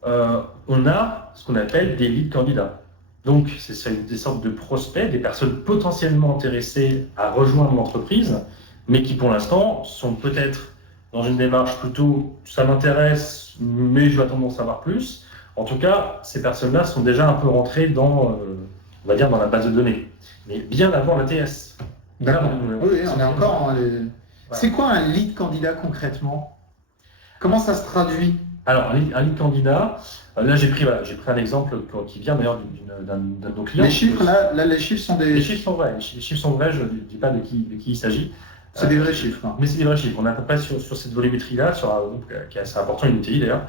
on a ce qu'on appelle des leads candidats. Donc, c'est des sortes de prospects, des personnes potentiellement intéressées à rejoindre l'entreprise, mais qui pour l'instant sont peut-être dans une démarche plutôt « ça m'intéresse, mais je vais attendre d'en savoir plus ». En tout cas, ces personnes-là sont déjà un peu rentrées dans la base de données, mais bien avant l'ATS. D'accord. Oui, on est encore. C'est quoi un lead candidat concrètement? Comment ça se traduit? Alors, un lead candidat, là j'ai pris un exemple qui vient d'ailleurs d'un de nos clients. Les chiffres, là, les chiffres sont des. Les chiffres sont vrais. Les chiffres sont vrais, je ne dis pas de qui il s'agit. C'est des vrais chiffres. Mais c'est des vrais chiffres. On est à peu près sur cette volumétrie-là, sur un groupe qui est assez important, une UTI d'ailleurs,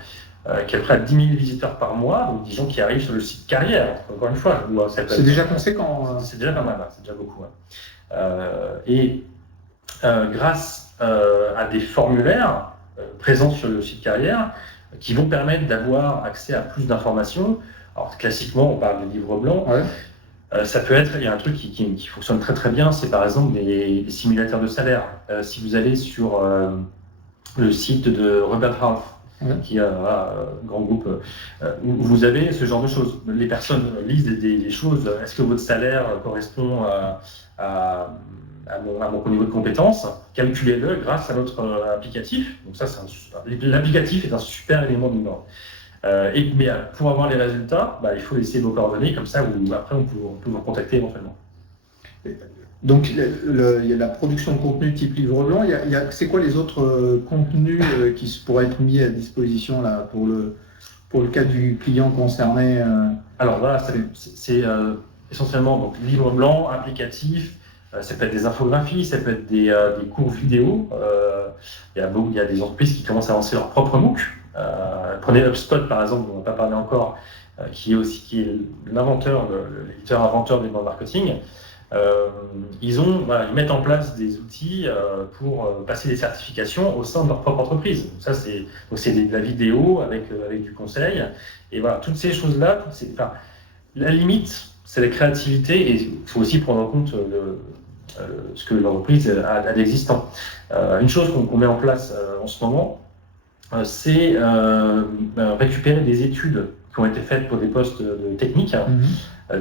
qui est à peu près à 10 000 visiteurs par mois, donc des gens qui arrivent sur le site carrière, encore une fois. C'est déjà conséquent. C'est déjà pas mal, c'est déjà beaucoup. Grâce à des formulaires présents sur le site carrière qui vont permettre d'avoir accès à plus d'informations. Alors classiquement, on parle de livres blancs. Ouais. Ça peut être, il y a un truc qui fonctionne très très bien, c'est par exemple des simulateurs de salaire. Si vous allez sur le site de Robert Half, qui est un grand groupe, où vous avez ce genre de choses. Les personnes lisent des choses. Est-ce que votre salaire correspond à mon niveau de compétence? Calculez-le grâce à notre applicatif. Donc ça, l'applicatif est un super élément de norme. Mais pour avoir les résultats, il faut laisser vos coordonnées, comme ça, après on peut vous contacter éventuellement. Donc, il y a la production de contenu type livre blanc. C'est quoi les autres contenus qui pourraient être mis à disposition là, pour le cas du client concerné Alors voilà, c'est essentiellement donc, livre blanc, applicatif. Ça peut être des infographies, ça peut être des cours vidéo. Il y a des entreprises qui commencent à lancer leur propre MOOC. Prenez HubSpot par exemple, dont on n'a pas parlé encore, qui est l'éditeur inventeur des bandes marketing. Ils mettent en place des outils pour passer des certifications au sein de leur propre entreprise. Donc c'est de la vidéo avec du conseil. Et voilà, toutes ces choses-là, la limite, c'est la créativité, et il faut aussi prendre en compte ce que l'entreprise a d'existant. Une chose qu'on met en place en ce moment, c'est récupérer des études qui ont été faites pour des postes techniques.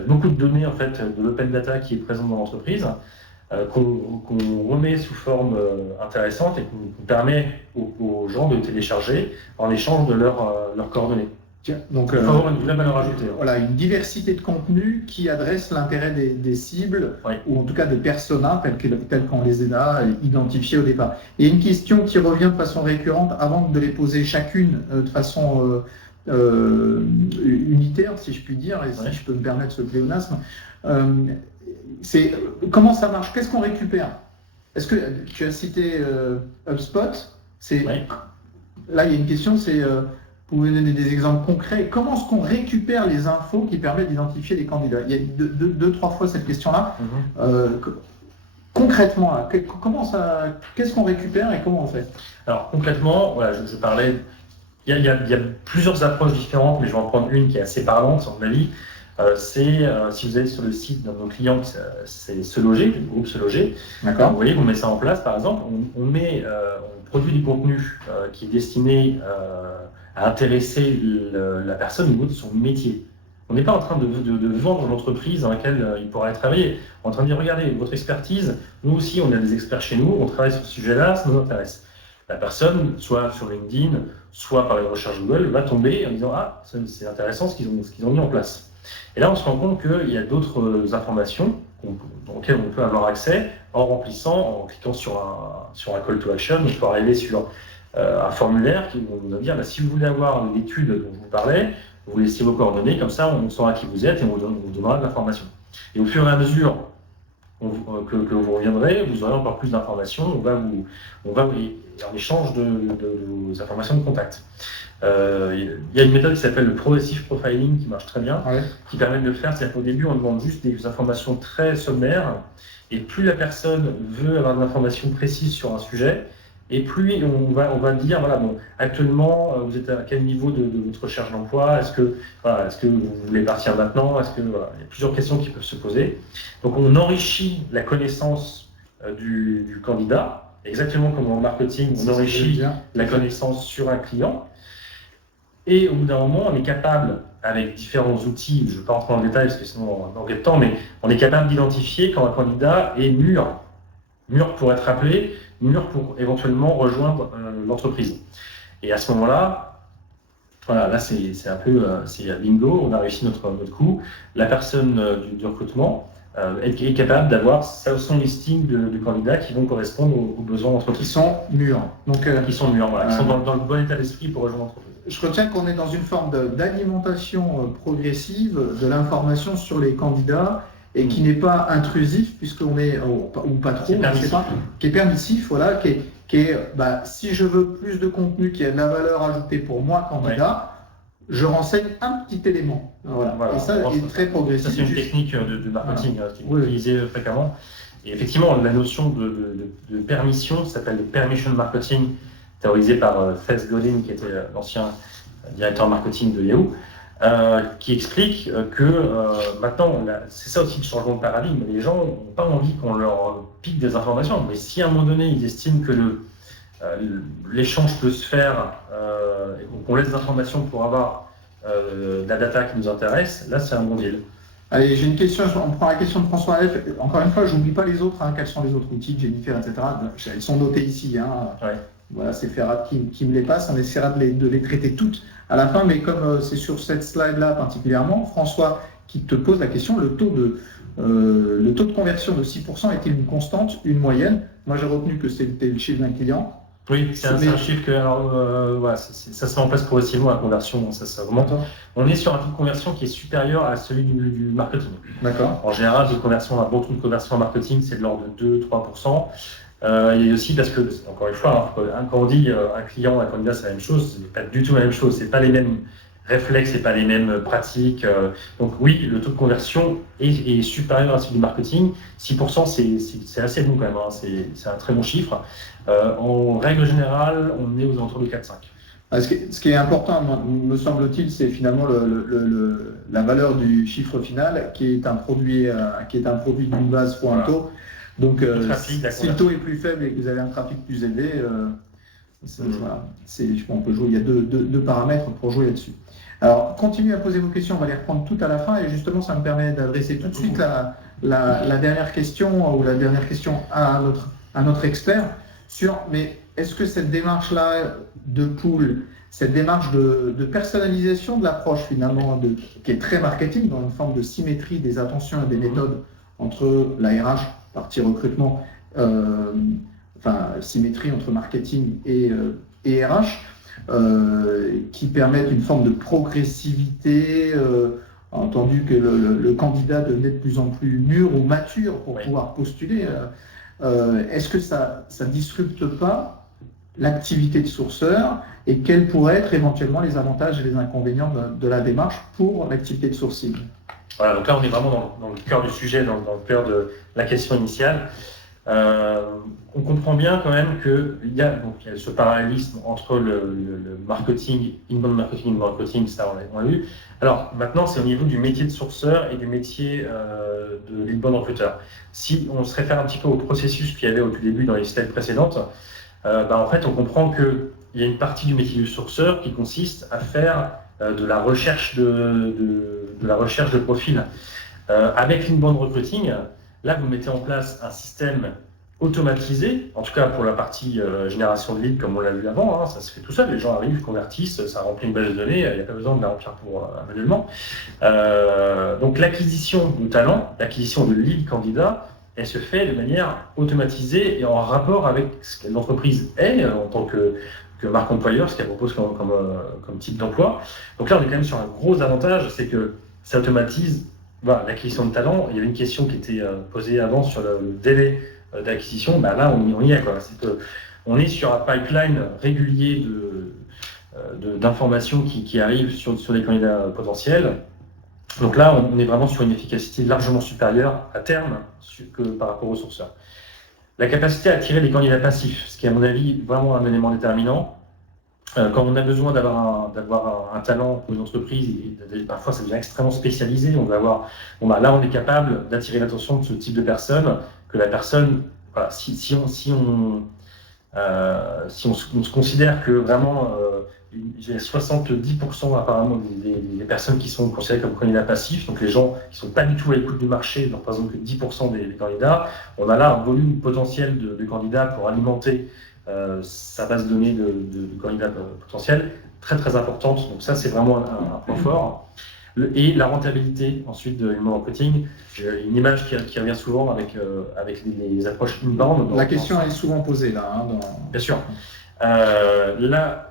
Beaucoup de données en fait de l'open data qui est présente dans l'entreprise, qu'on remet sous forme intéressante et qu'on permet aux gens de télécharger en échange de leurs coordonnées. Donc, il faut avoir une vraie valeur ajoutée. Voilà, une diversité de contenus qui adresse l'intérêt des cibles, ou en tout cas des personas tels qu'on les a identifiés au départ. Et une question qui revient de façon récurrente, avant de les poser chacune de façon unitaire, si je puis dire, et si je peux me permettre ce pléonasme, c'est comment ça marche? Qu'est-ce qu'on récupère? Est-ce que tu as cité HubSpot? Là, il y a une question, c'est vous pouvez donner des exemples concrets. Comment est-ce qu'on récupère les infos qui permettent d'identifier les candidats? Il y a deux, trois fois cette question-là. Concrètement, là, qu'est-ce qu'on récupère et comment on fait? Alors concrètement, voilà, je parlais. Il y a plusieurs approches différentes, mais je vais en prendre une qui est assez parlante, à mon avis. Si vous allez sur le site de nos clients, c'est Se Loger, le groupe Se Loger. D'accord. Vous voyez, on met ça en place, par exemple. On produit du contenu qui est destiné à intéresser la personne au niveau de son métier. On n'est pas en train de vendre l'entreprise dans laquelle il pourra travailler. On est en train de dire, regardez, votre expertise, nous aussi, on a des experts chez nous, on travaille sur ce sujet-là, ça nous intéresse. La personne, soit sur LinkedIn, soit par les recherches Google, va tomber en disant « Ah, c'est intéressant ce qu'ils ont mis en place ». Et là, on se rend compte qu'il y a d'autres informations auxquelles on peut avoir accès en cliquant sur un call to action, pour arriver sur un formulaire qui vont nous dire si vous voulez avoir l'étude dont je vous parlais, vous laissez vos coordonnées, comme ça on saura qui vous êtes et on vous donnera de l'information. Et au fur et à mesure que vous reviendrez, vous aurez encore plus d'informations, on va en échange de vos informations de contact. Il y a une méthode qui s'appelle le progressive profiling qui marche très bien, qui permet de le faire. C'est-à-dire qu'au début, on demande juste des informations très sommaires, et plus la personne veut avoir des informations précises sur un sujet, et plus on va dire, voilà, bon, actuellement, vous êtes à quel niveau de votre recherche d'emploi? Est-ce que vous voulez partir maintenant? Il y a plusieurs questions qui peuvent se poser. Donc on enrichit la connaissance du candidat, exactement comme en marketing, on enrichit la connaissance sur un client. Et au bout d'un moment, on est capable, avec différents outils, je ne vais pas rentrer dans le détail parce que sinon on manque de temps, mais on est capable d'identifier quand un candidat est mûr pour être appelé, mûr pour éventuellement rejoindre l'entreprise. Et à ce moment-là, voilà, là c'est un peu bingo, on a réussi notre coup. La personne du recrutement est capable d'avoir son listing de candidats qui vont correspondre aux besoins d'entreprise. Qui sont mûrs. Qui sont mûrs, voilà, qui sont dans le bon état d'esprit pour rejoindre l'entreprise. Je retiens qu'on est dans une forme d'alimentation progressive de l'information sur les candidats et qui n'est pas intrusif puisqu'on est, ou pas trop, qui est permissif, voilà, qui est si je veux plus de contenu qui a de la valeur ajoutée pour moi, candidat, je renseigne un petit élément. Voilà. Et ça est très progressif. Ça, c'est une technique de marketing qui est utilisée fréquemment. Et effectivement, la notion de permission s'appelle le permission marketing, théorisé par Seth Godin, qui était l'ancien directeur marketing de Yahoo, qui explique que maintenant, c'est ça aussi le changement de paradigme. Les gens n'ont pas envie qu'on leur pique des informations, mais si à un moment donné, ils estiment que l'échange peut se faire et qu'on on laisse des informations pour avoir de la data qui nous intéresse, là c'est un bon deal. Allez, j'ai une question, on prend la question de François F. Encore une fois, je n'oublie pas les autres, quels sont les autres outils, Jennifer, etc. Elles sont notées ici. Ouais. Voilà, c'est Ferrat qui me les passe, on essaiera de les traiter toutes à la fin, mais comme c'est sur cette slide-là particulièrement, François qui te pose la question, le taux de conversion de 6% est-il une constante, une moyenne? Moi j'ai retenu que c'était le chiffre d'un client. Oui, c'est un chiffre que ça se met en place progressivement la conversion, ça augmente. On est sur un taux de conversion qui est supérieur à celui du marketing. D'accord. En général, un bon taux de conversion en marketing, c'est de l'ordre de 2-3%. Il y a aussi parce que, encore une fois, quand on dit un client, un candidat, c'est la même chose, c'est pas du tout la même chose, c'est pas les mêmes réflexes, c'est pas les mêmes pratiques. Donc oui, le taux de conversion est supérieur à celui du marketing. 6%, c'est assez bon quand même, c'est un très bon chiffre. En règle générale, on est aux alentours de 4-5. Ce qui est important, me semble-t-il, c'est finalement la valeur du chiffre final, qui est un produit d'une base fois un taux. Donc, si le taux est plus faible et que vous avez un trafic plus élevé, voilà, on peut jouer. Il y a deux paramètres pour jouer là-dessus. Alors, continuez à poser vos questions, on va les reprendre toutes à la fin, et justement, ça me permet d'adresser tout de suite la dernière question, ou la dernière question à notre expert, mais est-ce que cette démarche-là de pool, cette démarche de personnalisation de l'approche finalement, qui est très marketing, dans une forme de symétrie des attentions et des méthodes entre la RH, partie recrutement, symétrie entre marketing et RH, qui permettent une forme de progressivité, entendu que le candidat devenait de plus en plus mûr ou mature pour pouvoir postuler. Est-ce que ça ne disrupte pas l'activité de sourceur et quels pourraient être éventuellement les avantages et les inconvénients de la démarche pour l'activité de sourcing? Voilà, donc là on est vraiment dans le cœur du sujet, dans le cœur de la question initiale. On comprend bien quand même qu'il y a ce parallélisme entre le marketing, inbound marketing, ça on l'a vu. Alors maintenant c'est au niveau du métier de sourceur et du métier de l'inbound recruteur. Si on se réfère un petit peu au processus qu'il y avait au tout début dans les slides précédentes, en fait on comprend qu'il y a une partie du métier du sourceur qui consiste à faire de la recherche de profil. Avec l'inbound recruiting, là vous mettez en place un système automatisé, en tout cas pour la partie génération de leads comme on l'a vu avant, ça se fait tout seul, les gens arrivent, convertissent, ça remplit une base de données, il n'y a pas besoin de la remplir manuellement. Donc l'acquisition de talent, l'acquisition de lead candidat, elle se fait de manière automatisée et en rapport avec ce que l'entreprise est en tant que marque employeur, ce qu'elle propose comme type d'emploi. Donc là, on est quand même sur un gros avantage, c'est que ça automatise l'acquisition de talent. Il y avait une question qui était posée avant sur le délai d'acquisition. Là, on y est. On est sur un pipeline régulier d'informations qui arrivent sur les candidats potentiels. Donc là, on est vraiment sur une efficacité largement supérieure à terme que par rapport aux sourceurs. La capacité à attirer les candidats passifs, ce qui est à mon avis vraiment un élément déterminant. Quand on a besoin d'avoir un talent pour une entreprise, et parfois ça devient extrêmement spécialisé, on va avoir, là on est capable d'attirer l'attention de ce type de personne, que la personne, si on se considère que vraiment il y a 70% apparemment des personnes qui sont considérées comme candidats passifs, donc les gens qui ne sont pas du tout à l'écoute du marché, ne représentent que 10% des candidats, on a là un volume potentiel de candidats pour alimenter sa base de données de candidats potentiels très très importante. Donc ça c'est vraiment un point fort. Et la rentabilité ensuite de l'inbound marketing, une image qui revient souvent avec les approches inbound. La question est souvent posée là. Bien sûr. La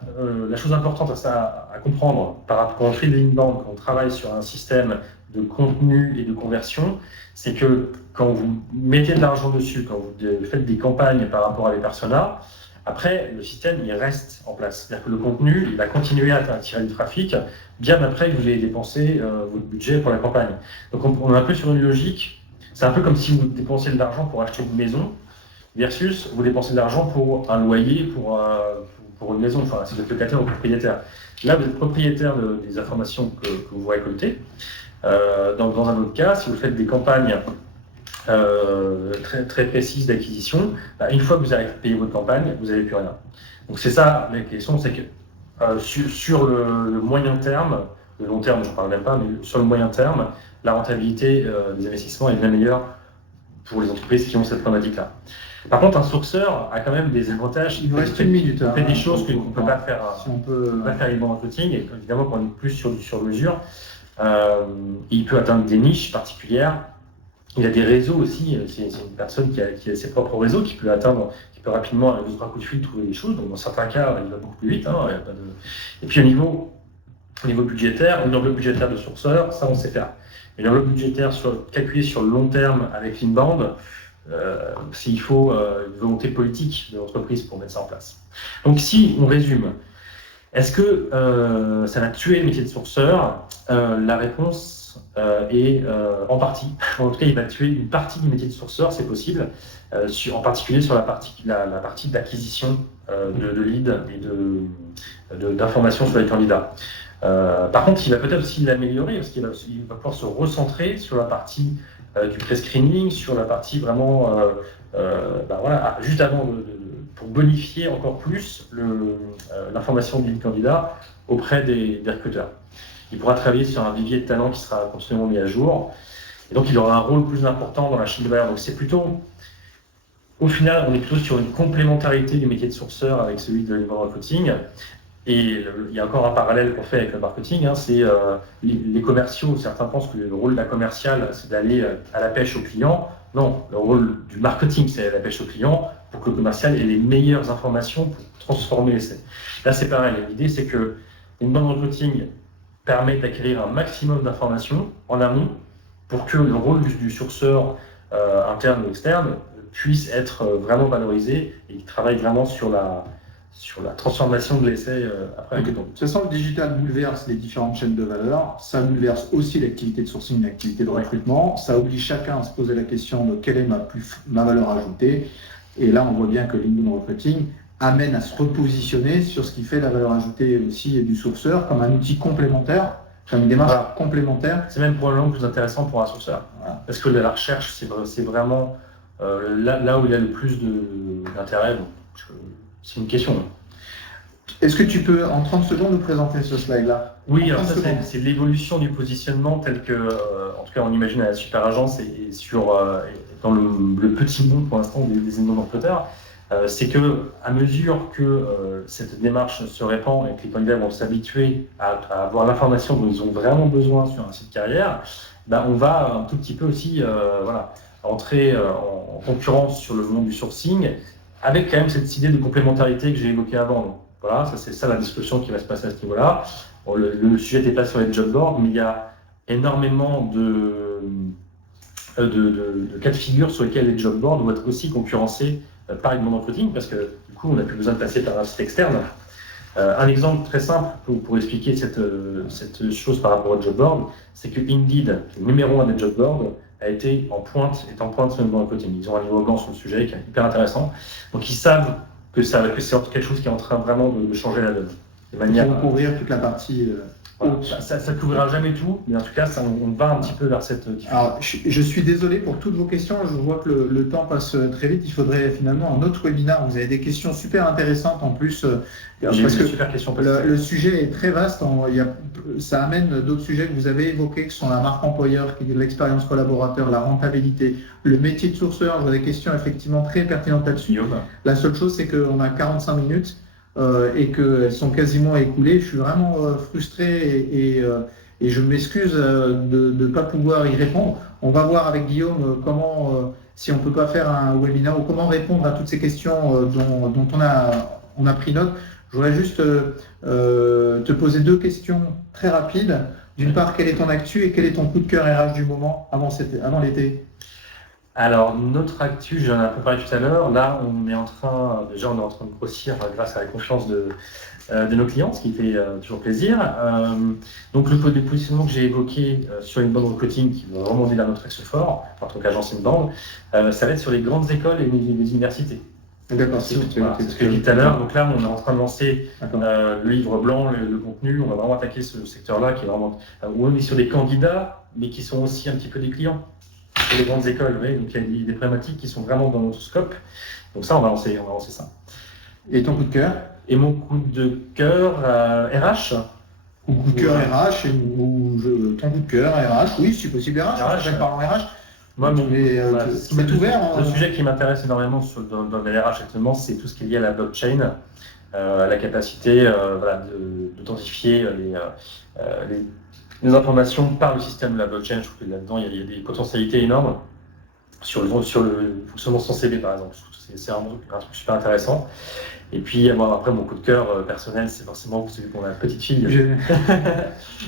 chose importante à comprendre par rapport quand on fait de l'inbound, quand on travaille sur un système de contenu et de conversion, c'est que quand vous mettez de l'argent dessus, quand vous faites des campagnes par rapport à des personas, après, le système, il reste en place. C'est-à-dire que le contenu, il va continuer à attirer du trafic, bien après que vous ayez dépensé votre budget pour la campagne. Donc, on est un peu sur une logique, c'est un peu comme si vous dépensiez de l'argent pour acheter une maison, versus vous dépensez de l'argent pour un loyer, pour une maison, enfin, si vous êtes locataire ou propriétaire. Là, vous êtes propriétaire des informations que vous récoltez. Dans un autre cas, si vous faites des campagnes très, très précise d'acquisition, une fois que vous avez payé votre campagne, vous n'avez plus rien. Donc c'est ça la question, c'est que Sur le moyen terme, le long terme, je n'en parle même pas, mais sur le moyen terme, la rentabilité des investissements est bien meilleure pour les entreprises qui ont cette problématique-là. Par contre, un sourceur a quand même des avantages. Il nous reste une minute. Il fait des choses qu'on ne peut pas faire inbound marketing, et évidemment, quand on est plus sur du sur-mesure, il peut atteindre des niches particulières. Il a des réseaux aussi. C'est une personne qui a ses propres réseaux, qui peut rapidement, avec 2-3 coups de fil, trouver des choses. Donc, dans certains cas, il va beaucoup plus vite. Et puis, au niveau budgétaire, une enveloppe budgétaire de sourceur, ça, on sait faire. Et l'enveloppe budgétaire calculée sur le long terme avec l'inbound, s'il faut une volonté politique de l'entreprise pour mettre ça en place. Donc, si on résume, est-ce que ça va tuer le métier de sourceur? La réponse est en partie. En tout cas, il va tuer une partie du métier de sourceur, c'est possible, en particulier sur la partie d'acquisition de leads et d'informations sur les candidats. Par contre, il va peut-être aussi l'améliorer parce qu'il va pouvoir se recentrer sur la partie du pré-screening, sur la partie vraiment, juste avant pour bonifier encore plus l'information du candidat auprès des recruteurs. Il pourra travailler sur un vivier de talents qui sera continuellement mis à jour. Et donc, il aura un rôle plus important dans la chaîne de valeur. Donc, c'est plutôt, au final, on est plutôt sur une complémentarité du métier de sourceur avec celui de l'inbound recruiting. Et il y a encore un parallèle qu'on fait avec le marketing, c'est les commerciaux. Certains pensent que le rôle d'un commercial, c'est d'aller à la pêche aux clients. Non, le rôle du marketing, c'est la pêche aux clients pour que le commercial ait les meilleures informations pour transformer l'essai. Là, c'est pareil. L'idée, c'est que l'inbound recruiting permet d'acquérir un maximum d'informations en amont pour que le rôle du sourceur interne ou externe puisse être vraiment valorisé et qu'il travaille vraiment sur la transformation de l'essai après. Okay. De toute façon, le digital bouleverse les différentes chaînes de valeur, ça bouleverse aussi l'activité de sourcing, l'activité de recrutement, ça oblige chacun à se poser la question de quelle est ma valeur ajoutée, et là on voit bien que l'inbound recruiting amène à se repositionner sur ce qui fait la valeur ajoutée aussi du sourceur comme un outil complémentaire, comme une démarche complémentaire. C'est même probablement plus intéressant pour un sourceur, parce que la recherche, c'est vraiment là où il y a le plus d'intérêt. C'est une question. Est-ce que tu peux, en 30 secondes, nous présenter ce slide-là? Oui, alors ça, c'est l'évolution du positionnement tel que, en tout cas, on imagine à la super agence et dans le petit monde pour l'instant des inbound recruteurs. C'est que à mesure que cette démarche se répand et que les candidats vont s'habituer à avoir l'information dont ils ont vraiment besoin sur un site carrière, on va un tout petit peu aussi entrer en concurrence sur le monde du sourcing avec quand même cette idée de complémentarité que j'ai évoquée avant. Donc, voilà, c'est ça la discussion qui va se passer à ce niveau-là. Bon, le sujet n'était pas sur les job boards, mais il y a énormément de cas de figure sur lesquels les job boards doivent être aussi concurrencés par l'inbound recruiting, parce que du coup, on n'a plus besoin de passer par un site externe. Un exemple très simple pour expliquer cette chose par rapport au job board, c'est que Indeed, le numéro 1 des job boards, est en pointe sur l'inbound recruiting. Ils ont un livre blanc sur le sujet qui est hyper intéressant. Donc, ils savent que c'est quelque chose qui est en train vraiment de changer la donne. De manière à couvrir toute la partie. Ça ne couvrira jamais tout, mais en tout cas, on va un petit peu vers cette différence. Alors, je suis désolé pour toutes vos questions. Je vois que le temps passe très vite. Il faudrait finalement un autre webinaire. Vous avez des questions super intéressantes en plus. Parce que le sujet est très vaste. Ça amène d'autres sujets que vous avez évoqués, qui sont la marque employeur, l'expérience collaborateur, la rentabilité, le métier de sourceur. Je vois des questions effectivement très pertinentes là-dessus. La seule chose, c'est qu'on a 45 minutes. Et qu'elles sont quasiment écoulées. Je suis vraiment frustré et je m'excuse de ne pas pouvoir y répondre. On va voir avec Guillaume comment, si on ne peut pas faire un webinaire ou comment répondre à toutes ces questions dont on a pris note. Je voudrais juste te poser 2 questions très rapides. D'une part, quel est ton actu et quel est ton coup de cœur RH du moment avant l'été? Alors, notre actu, j'en ai un peu parlé tout à l'heure. Là, on est en train de grossir grâce à la confiance de nos clients, ce qui fait toujours plaisir. Donc, le positionnement que j'ai évoqué sur l'inbound recruiting, qui va remonter vers notre axe fort, en tant qu'agence inbound, ça va être sur les grandes écoles et les universités. D'accord, c'est ce que j'ai dit tout à l'heure. Donc là, on est en train de lancer le livre blanc, le contenu. On va vraiment attaquer ce secteur-là, qui est vraiment où on est sur des candidats, mais qui sont aussi un petit peu des clients. Les grandes écoles, oui. Donc il y a des problématiques qui sont vraiment dans notre scope. Donc ça, on va lancer ça. Et ton coup de cœur? Et mon coup de cœur RH. Ou coup de cœur RH, ton coup de cœur RH, oui, si possible RH, je parle en RH. Moi, c'est ouvert. Le sujet qui m'intéresse énormément dans les RH actuellement, c'est tout ce qui est lié à la blockchain, la capacité d'authentifier les informations par le système de la blockchain. Je trouve que là-dedans, il y a des potentialités énormes sur le fonctionnement sans CV, par exemple. C'est un truc super intéressant. Et puis, après, mon coup de cœur personnel, c'est forcément celui qu'on a une petite fille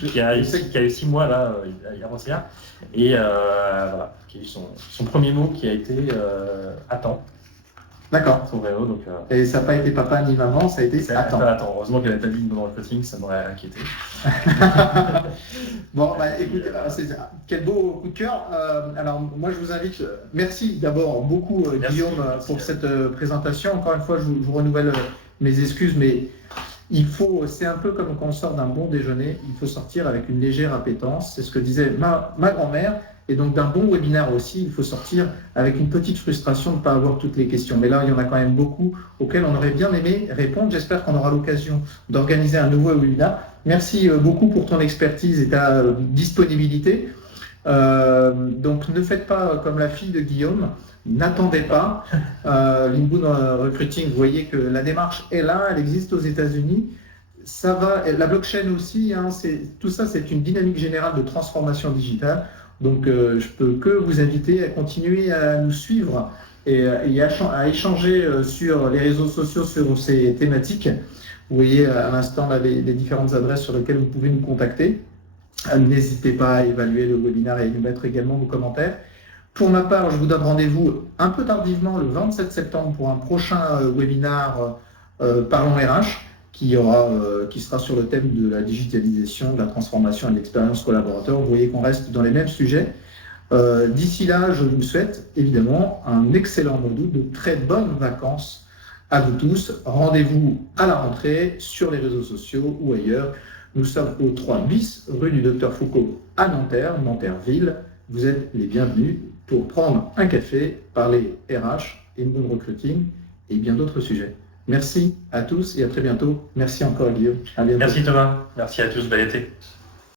qui a eu 6 mois là, avant-hier, et qui a eu son premier mot qui a été attends. D'accord. Son vrai mot, donc. Et ça n'a pas été papa ni maman, ça a été attends. Heureusement qu'elle n'a pas dit dans le marketing, ça m'aurait inquiété. Bon, écoutez, quel beau coup de cœur. Alors, moi, je vous invite. Merci d'abord beaucoup, Guillaume, pour cette présentation. Encore une fois, je vous renouvelle mes excuses, mais c'est un peu comme quand on sort d'un bon déjeuner, il faut sortir avec une légère appétence. C'est ce que disait ma grand-mère. Et donc, d'un bon webinaire aussi, il faut sortir avec une petite frustration de ne pas avoir toutes les questions. Mais là, il y en a quand même beaucoup auxquelles on aurait bien aimé répondre. J'espère qu'on aura l'occasion d'organiser un nouveau webinaire. Merci beaucoup pour ton expertise et ta disponibilité. Donc, ne faites pas comme la fille de Guillaume. N'attendez pas. L'Inbound Recruiting, vous voyez que la démarche est là, elle existe aux États-Unis. Ça va, la blockchain aussi, tout ça, c'est une dynamique générale de transformation digitale. Donc, je peux que vous inviter à continuer à nous suivre et à échanger sur les réseaux sociaux sur ces thématiques. Vous voyez à l'instant les différentes adresses sur lesquelles vous pouvez nous contacter. N'hésitez pas à évaluer le webinaire et à nous mettre également vos commentaires. Pour ma part, je vous donne rendez-vous un peu tardivement le 27 septembre pour un prochain webinaire Parlons RH qui sera sur le thème de la digitalisation, de la transformation et de l'expérience collaborateur. Vous voyez qu'on reste dans les mêmes sujets. D'ici là, je vous souhaite évidemment un excellent mois d'août, de très bonnes vacances à vous tous. Rendez-vous à la rentrée sur les réseaux sociaux ou ailleurs. Nous sommes au 3 bis, rue du Docteur Foucault à Nanterre, Nanterre-Ville. Vous êtes les bienvenus pour prendre un café, parler RH, Inbound Recruiting et bien d'autres sujets. Merci à tous et à très bientôt. Merci encore Guillaume. À bientôt. Merci Thomas. Merci à tous. Bel été.